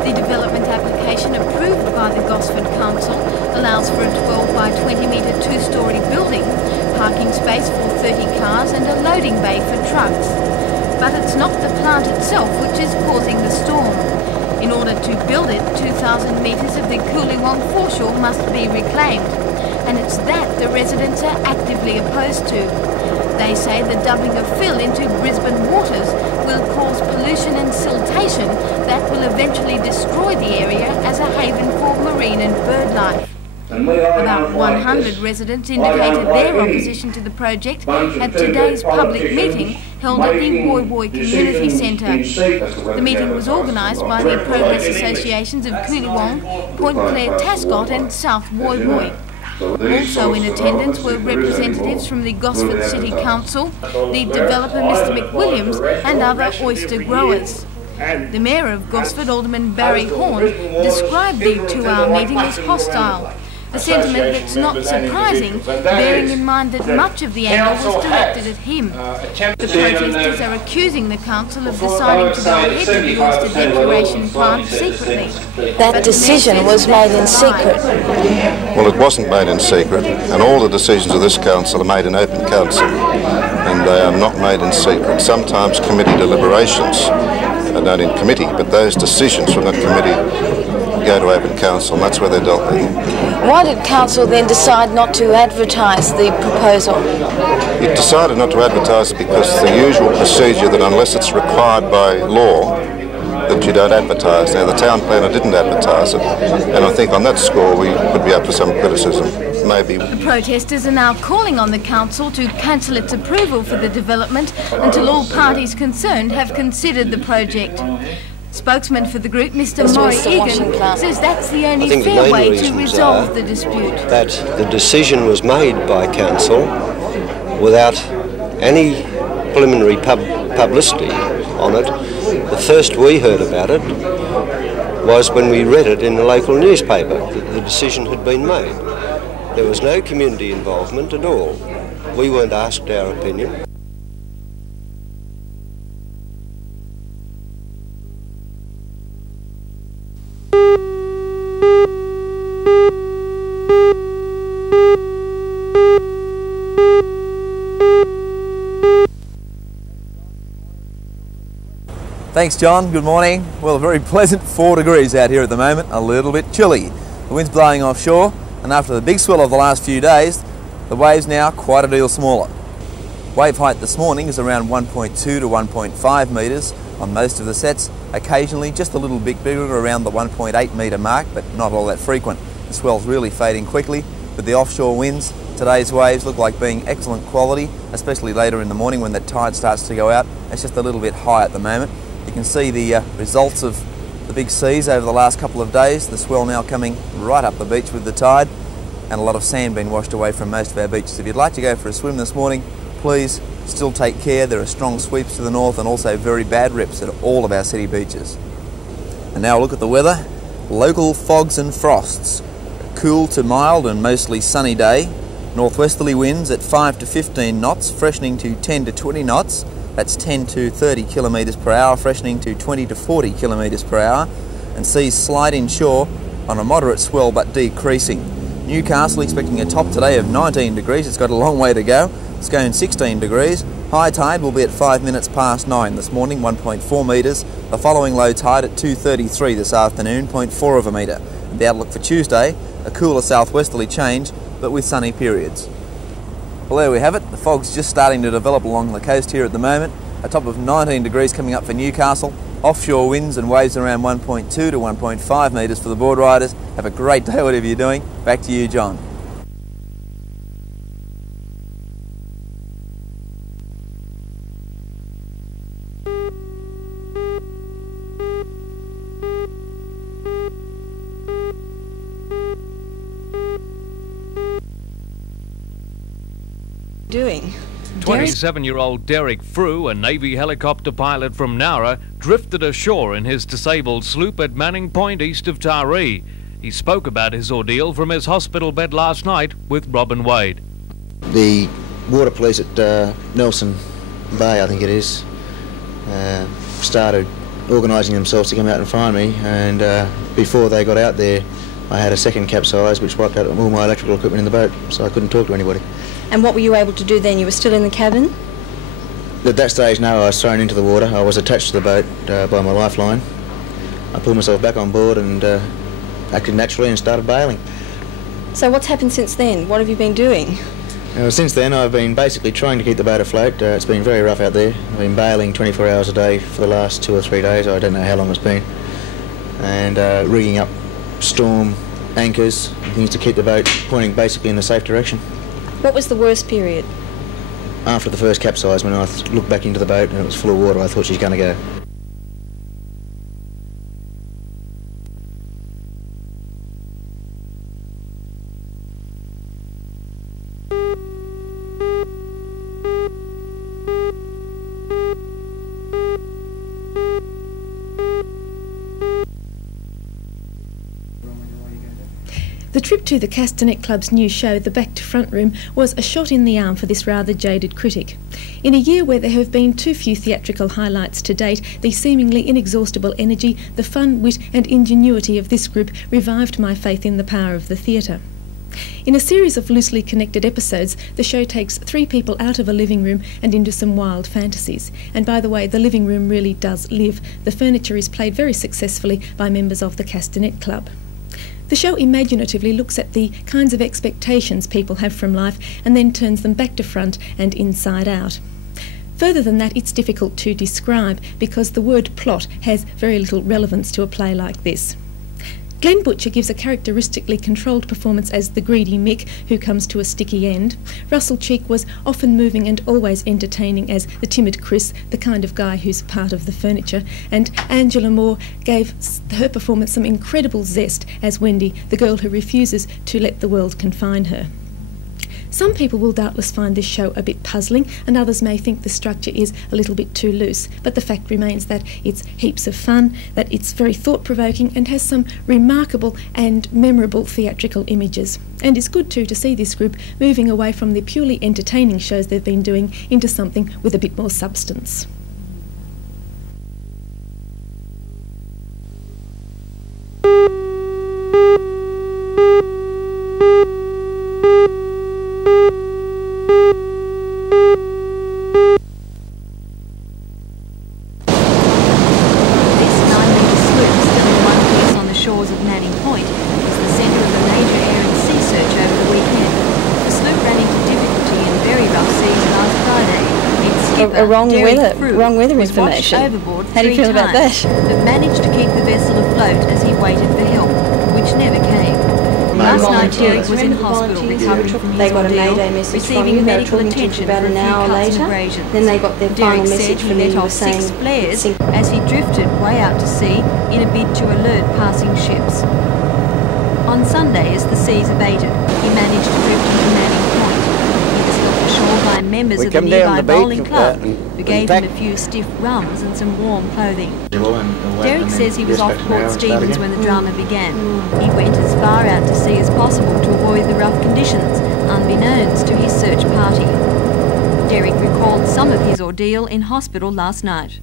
The development application approved by the Gosford Council allows for a 12 by 20 metre two-storey building, parking space for 30 cars and a loading bay for trucks. But it's not the plant itself which is causing the storm. In order to build it, 2,000 metres of the Coolewong foreshore must be reclaimed, and it's that the residents are actively opposed to. They say the dumping of fill into Brisbane waters will cause pollution and siltation that will eventually destroy the area as a haven for marine and bird life. About 100 residents indicated their opposition to the project at today's public meeting held at the Woy Woy Community Centre. The meeting was organised by the Progress Associations of Coolewong, Point Clare Tascott and South Woy Woy. Also in attendance were representatives from the Gosford City Council, the developer Mr McWilliams and other oyster growers. The Mayor of Gosford, Alderman Barry Horn, described the 2-hour meeting as hostile, a sentiment that's not surprising, bearing in mind that much of the anger was directed at him. The protesters are accusing the council of deciding to go ahead with the oyster declaration plant secretly. That decision was made in secret. Well, it wasn't made in secret, and all the decisions of this council are made in open council, and they are not made in secret. Sometimes committee deliberations are done in committee, but those decisions from that committee go to open council, and that's where they're dealt with. Why did council then decide not to advertise the proposal? It decided not to advertise it because the usual procedure that unless it's required by law that you don't advertise. Now the town planner didn't advertise it, and I think on that score we could be up to some criticism, maybe. The protesters are now calling on the council to cancel its approval for the development until all parties concerned have considered the project. Spokesman for the group, Mr Murray Egan, says that's the only fair way to resolve the dispute. That the decision was made by council without any preliminary publicity on it. The first we heard about it was when we read it in the local newspaper that the decision had been made. There was no community involvement at all. We weren't asked our opinion. Thanks, John. Good morning. Well, a very pleasant 4 degrees out here at the moment, a little bit chilly. The wind's blowing offshore, and after the big swell of the last few days, the waves now quite a deal smaller. Wave height this morning is around 1.2 to 1.5 metres on most of the sets, occasionally just a little bit bigger around the 1.8 metre mark, but not all that frequent. The swell's really fading quickly. With the offshore winds, today's waves look like being excellent quality, especially later in the morning when the tide starts to go out. It's just a little bit high at the moment. You can see the results of the big seas over the last couple of days. The swell now coming right up the beach with the tide, and a lot of sand being washed away from most of our beaches. If you'd like to go for a swim this morning, please still take care. There are strong sweeps to the north and also very bad rips at all of our city beaches. And now look at the weather. Local fogs and frosts. A cool to mild and mostly sunny day. Northwesterly winds at 5 to 15 knots, freshening to 10 to 20 knots. That's 10 to 30 kilometres per hour, freshening to 20 to 40 kilometres per hour, and seas slide inshore on a moderate swell but decreasing. Newcastle expecting a top today of 19 degrees. It's got a long way to go. It's going 16 degrees. High tide will be at 5 minutes past 9 this morning, 1.4 metres. The following low tide at 2:33 this afternoon, 0.4 of a metre. And the outlook for Tuesday, a cooler southwesterly change, but with sunny periods. Well, there we have it. The fog's just starting to develop along the coast here at the moment. A top of 19 degrees coming up for Newcastle. Offshore winds and waves around 1.2 to 1.5 metres for the board riders. Have a great day, whatever you're doing. Back to you, John. Doing? 27-year-old Derek Frew, a Navy helicopter pilot from Nowra, drifted ashore in his disabled sloop at Manning Point east of Taree. He spoke about his ordeal from his hospital bed last night with Robin Wade. The water police at Nelson Bay, I think it is, started organising themselves to come out and find me, and before they got out there I had a second capsize which wiped out all my electrical equipment in the boat, so I couldn't talk to anybody. And what were you able to do then? You were still in the cabin? At that stage, no, I was thrown into the water. I was attached to the boat by my lifeline. I pulled myself back on board and acted naturally and started bailing. So what's happened since then? What have you been doing? Since then I've been basically trying to keep the boat afloat. It's been very rough out there. I've been bailing 24 hours a day for the last 2 or 3 days. I don't know how long it's been. And rigging up storm anchors and things to keep the boat pointing basically in a safe direction. What was the worst period? After the first capsize, when I looked back into the boat and it was full of water, I thought she's going to go. The trip to the Castanet Club's new show, The Back to Front Room, was a shot in the arm for this rather jaded critic. In a year where there have been too few theatrical highlights to date, the seemingly inexhaustible energy, the fun, wit and ingenuity of this group revived my faith in the power of the theatre. In a series of loosely connected episodes, the show takes 3 people out of a living room and into some wild fantasies. And by the way, the living room really does live. The furniture is played very successfully by members of the Castanet Club. The show imaginatively looks at the kinds of expectations people have from life and then turns them back to front and inside out. Further than that, it's difficult to describe because the word plot has very little relevance to a play like this. Glenn Butcher gives a characteristically controlled performance as the greedy Mick who comes to a sticky end. Russell Cheek was often moving and always entertaining as the timid Chris, the kind of guy who's part of the furniture. And Angela Moore gave her performance some incredible zest as Wendy, the girl who refuses to let the world confine her. Some people will doubtless find this show a bit puzzling and others may think the structure is a little bit too loose, but the fact remains that it's heaps of fun, that it's very thought-provoking and has some remarkable and memorable theatrical images. And it's good too to see this group moving away from the purely entertaining shows they've been doing into something with a bit more substance. Wrong weather information. How do you feel about that? But managed to keep the vessel afloat as he waited for help, which never came. Last night, Derek was in hospital recovering from his ordeal, receiving medical attention for a few cuts and abrasions. Then they got their final message from let off 6 flares as he drifted way out to sea in a bid to alert passing ships. On Sunday, as the seas abated, he managed to drift into Manning Point. He was helped ashore by members of the nearby bowling club, who gave him a few stiff rums and some warm clothing. Derek says he was off Port Stephens when the drama began. He went as far out to sea as possible to avoid the rough conditions, unbeknownst to his search party. Derek recalled some of his ordeal in hospital last night.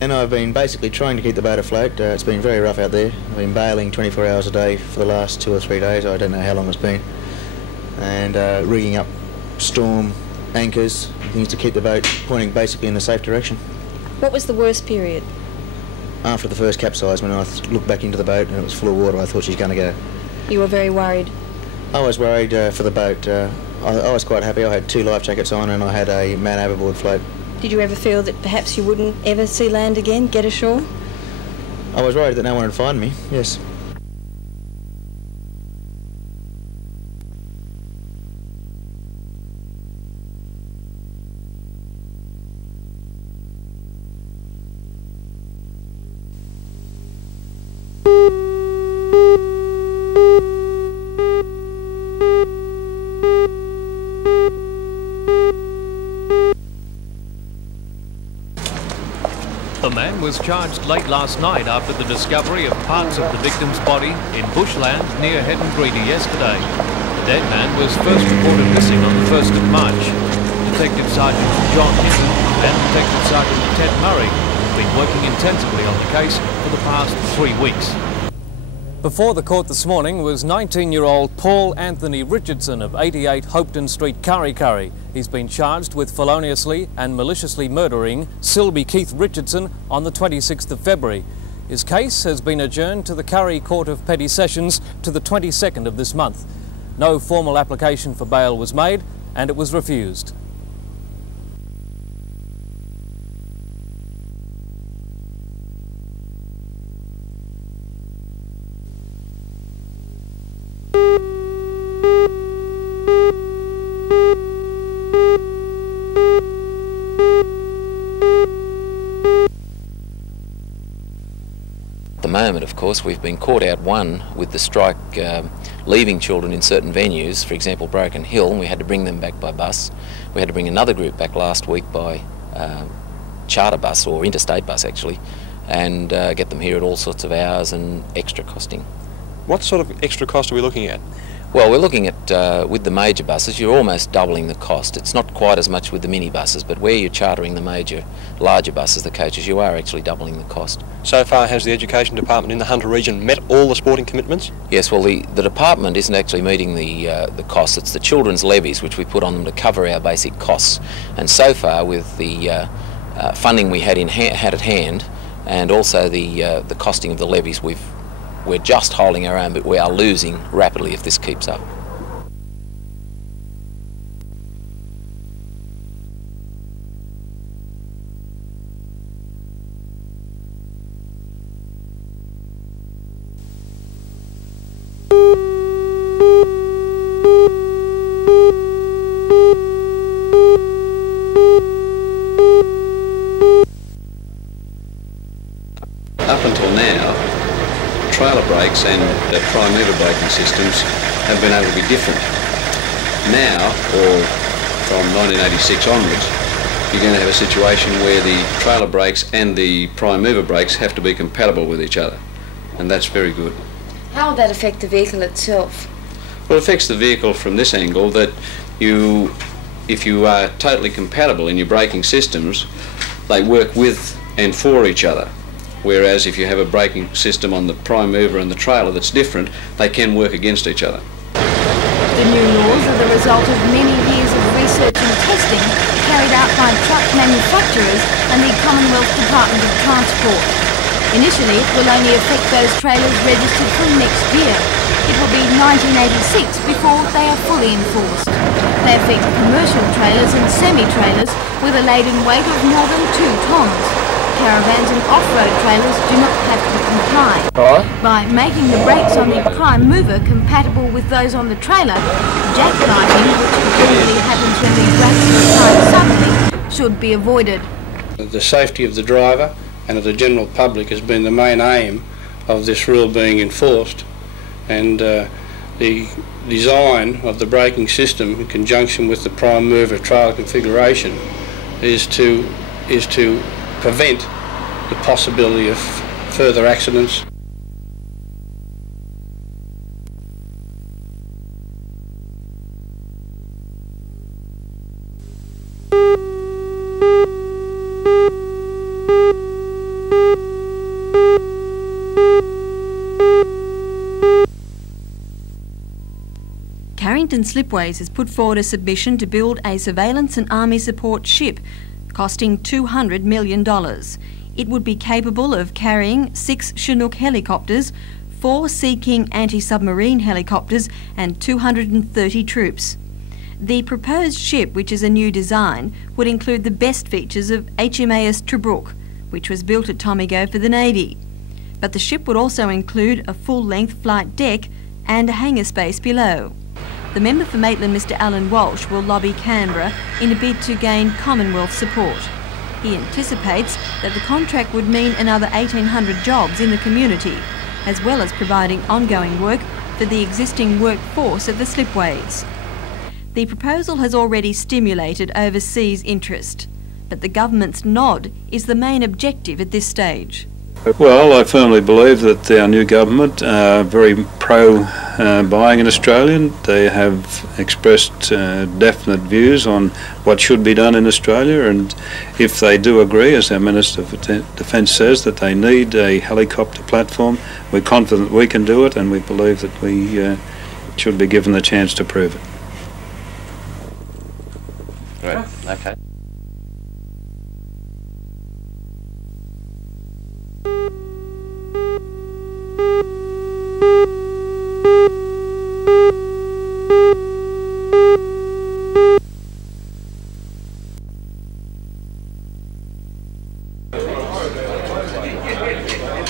And I've been basically trying to keep the boat afloat. It's been very rough out there. I've been bailing 24 hours a day for the last 2 or 3 days. I don't know how long it's been. And rigging up storm anchors and things to keep the boat pointing basically in a safe direction. What was the worst period? After the first capsize, when I looked back into the boat and it was full of water, I thought she's going to go. You were very worried? I was worried for the boat. I was quite happy. I had 2 life jackets on and I had a man overboard float. Did you ever feel that perhaps you wouldn't ever see land again, get ashore? I was worried that no one would find me, yes. A man was charged late last night after the discovery of parts of the victim's body in bushland near Heddon Greedy yesterday. The dead man was first reported missing on the 1st of March. Detective Sergeant John Hinton and Detective Sergeant Ted Murray, who's been working intensively on the case for the past 3 weeks. Before the court this morning was 19-year-old Paul Anthony Richardson of 88 Hopetoun Street, Kurri. He's been charged with feloniously and maliciously murdering Sylvie Keith Richardson on the 26th of February. His case has been adjourned to the Kurri Court of Petty Sessions to the 22nd of this month. No formal application for bail was made and it was refused. At the moment, of course, we've been caught out with the strike leaving children in certain venues, for example Broken Hill, and we had to bring them back by bus. We had to bring another group back last week by charter bus, or interstate bus actually, and get them here at all sorts of hours and extra costing. What sort of extra cost are we looking at? Well, we're looking at, with the major buses, you're almost doubling the cost. It's not quite as much with the mini buses, but where you're chartering the larger buses, the coaches, you are actually doubling the cost. So far, has the Education Department in the Hunter region met all the sporting commitments? Yes, well, the department isn't actually meeting the costs. It's the children's levies which we put on them to cover our basic costs. And so far, with the funding we had at hand, and also the costing of the levies, we're just holding our own, but we are losing rapidly if this keeps up. Up until now, trailer brakes and prime mover braking systems have been able to be different. Now, or from 1986 onwards, you're going to have a situation where the trailer brakes and the prime mover brakes have to be compatible with each other, and that's very good. How will that affect the vehicle itself? Well, it affects the vehicle from this angle that if you are totally compatible in your braking systems, they work with and for each other. Whereas if you have a braking system on the prime mover and the trailer that's different, they can work against each other. The new laws are the result of many years of research and testing carried out by truck manufacturers and the Commonwealth Department of Transport. Initially, it will only affect those trailers registered from next year. It will be 1986 before they are fully enforced. They affect commercial trailers and semi-trailers with a laden weight of more than 2 tonnes. Caravans and off-road trailers do not have to comply. By making the brakes on the prime mover compatible with those on the trailer, jackknifing, which generally happens when the brakes are applied suddenly, should be avoided. The safety of the driver and of the general public has been the main aim of this rule being enforced, and the design of the braking system in conjunction with the prime mover trailer configuration is to prevent the possibility of further accidents. Carrington Slipways has put forward a submission to build a surveillance and army support ship costing $200 million. It would be capable of carrying 6 Chinook helicopters, 4 Sea King anti-submarine helicopters and 230 troops. The proposed ship, which is a new design, would include the best features of HMAS Tobruk, which was built at Tomigo for the Navy. But the ship would also include a full-length flight deck and a hangar space below. The member for Maitland, Mr Alan Walsh, will lobby Canberra in a bid to gain Commonwealth support. He anticipates that the contract would mean another 1,800 jobs in the community, as well as providing ongoing work for the existing workforce of the Slipways. The proposal has already stimulated overseas interest, but the government's nod is the main objective at this stage. Well, I firmly believe that our new government are very pro-buying in Australia. They have expressed definite views on what should be done in Australia, and if they do agree, as our Minister for Defence says, that they need a helicopter platform, we're confident we can do it, and we believe that we should be given the chance to prove it. Great, okay.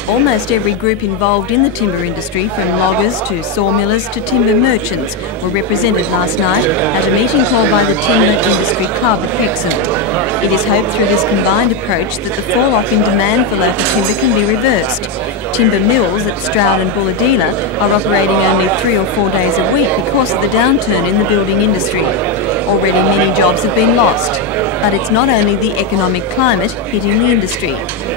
Almost every group involved in the timber industry, from loggers to sawmillers to timber merchants, were represented last night at a meeting called by the Timber Industry Club at Hexham. It is hoped through this combined approach that the fall-off in demand for local timber can be reversed. Timber mills at Stroud and Bulahdelah are operating only 3 or 4 days a week because of the downturn in the building industry. Already many jobs have been lost. But it's not only the economic climate hitting the industry.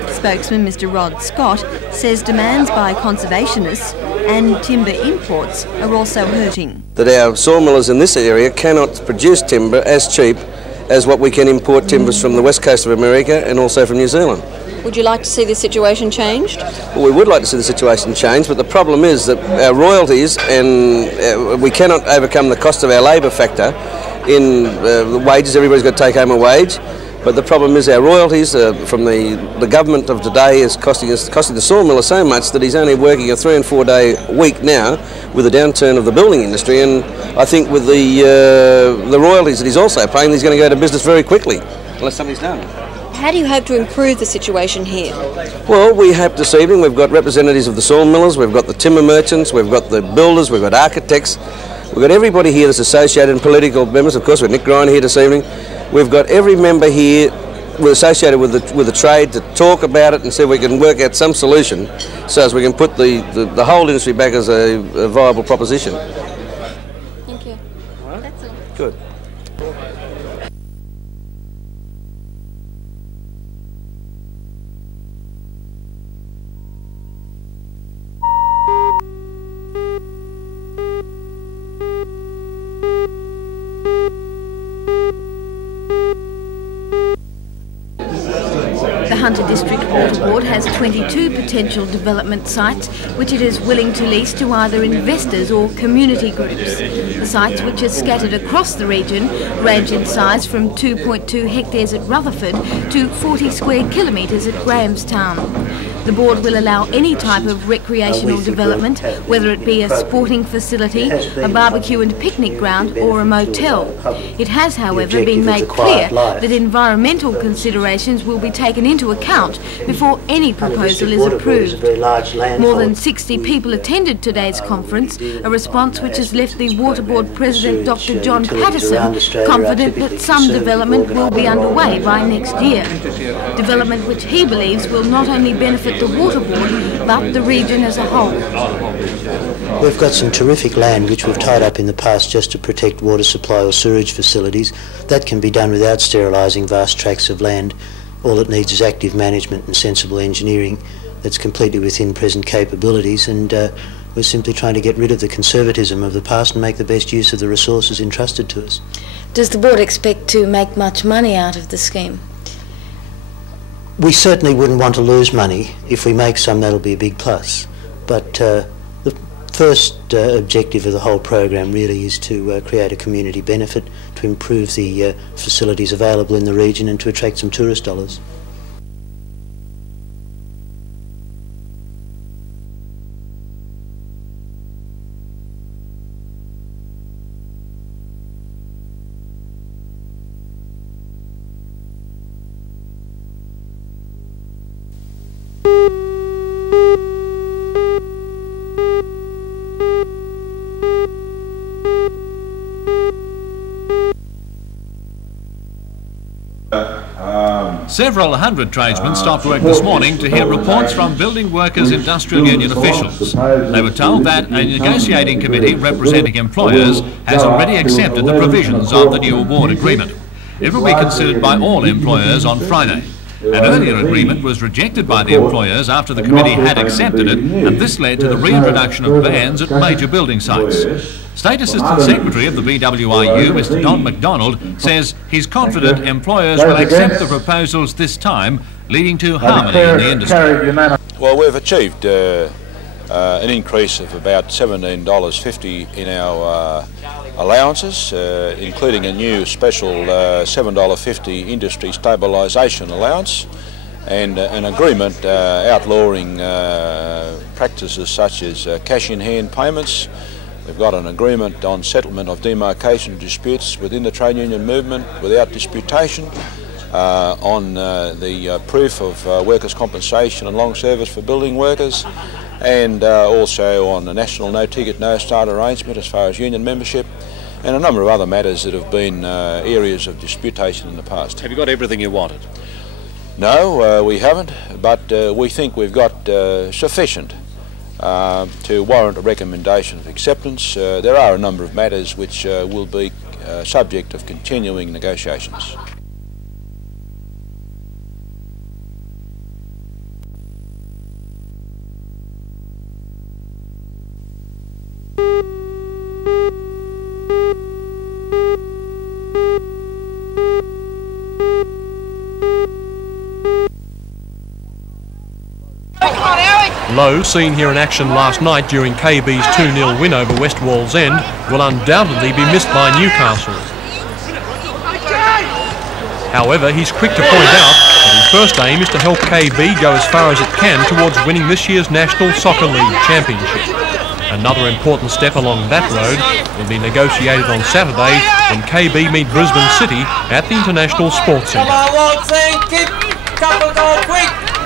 Spokesman Mr Rod Scott says demands by conservationists and timber imports are also hurting. That our sawmillers in this area cannot produce timber as cheap as what we can import timbers from the west coast of America and also from New Zealand. Would you like to see this situation changed? Well, we would like to see the situation change, but the problem is that our royalties and we cannot overcome the cost of our labour factor in the wages. Everybody's got to take home a wage. But the problem is our royalties from the government of today is costing the sawmiller so much that he's only working a 3 and 4 day week now with the downturn of the building industry, and I think with the royalties that he's also paying, he's going to go out of business very quickly unless something's done. How do you hope to improve the situation here? Well, we hope this evening we've got representatives of the sawmillers, we've got the timber merchants, we've got the builders, we've got architects, we've got everybody here that's associated and political members. Of course, we've got Nick Griner here this evening. We've got every member here associated with the trade to talk about it and see if we can work out some solution so as we can put the whole industry back as a viable proposition. Thank you. All right. That's all. Good. The Hunter District Water Board has 22 potential development sites which it is willing to lease to either investors or community groups. The sites, which are scattered across the region, range in size from 2.2 hectares at Rutherford to 40 square kilometres at Grahamstown. The board will allow any type of recreational development, whether it be a sporting facility, a barbecue and picnic ground or a motel. It has, however, been made clear that environmental considerations will be taken into account before any proposal is approved. More than 60 people attended today's conference, a response which has left the Water Board President Dr John Patterson confident that some development will be underway by next year. Development which he believes will not only benefit the Water Board but the region as a whole. We've got some terrific land which we've tied up in the past just to protect water supply or sewage facilities. That can be done without sterilising vast tracts of land. All it needs is active management and sensible engineering that's completely within present capabilities, and we're simply trying to get rid of the conservatism of the past and make the best use of the resources entrusted to us. Does the board expect to make much money out of the scheme? We certainly wouldn't want to lose money. If we make some, that'll be a big plus. But the first objective of the whole program really is to create a community benefit, to improve the facilities available in the region and to attract some tourist dollars. Several hundred tradesmen stopped work this morning to hear reports from Building Workers Industrial Union officials. They were told that a negotiating committee representing employers has already accepted the provisions of the new award agreement. It will be considered by all employers on Friday. An earlier agreement was rejected by the employers after the committee had accepted it, and this led to the reintroduction of bans at major building sites. State Assistant Secretary of the BWIU, Mr Don McDonald, says he's confident employers will accept the proposals this time, leading to harmony in the industry. Well, we've achieved an increase of about $17.50 in our allowances, including a new special $7.50 industry stabilisation allowance, and an agreement outlawing practices such as cash-in-hand payments. We've got an agreement on settlement of demarcation disputes within the trade union movement without disputation, on the proof of workers' compensation and long service for building workers, and also on the national no-ticket, no-start arrangement as far as union membership, and a number of other matters that have been areas of disputation in the past. Have you got everything you wanted? No, we haven't, but we think we've got sufficient to warrant a recommendation of acceptance. There are a number of matters which will be subject of continuing negotiations. Lowe, seen here in action last night during KB's 2-0 win over West Wallsend, will undoubtedly be missed by Newcastle. However, he's quick to point out that his first aim is to help KB go as far as it can towards winning this year's National Soccer League Championship. Another important step along that road will be negotiated on Saturday when KB meet Brisbane City at the International Sports Centre. Come on, Walsend, keep couple goal quick.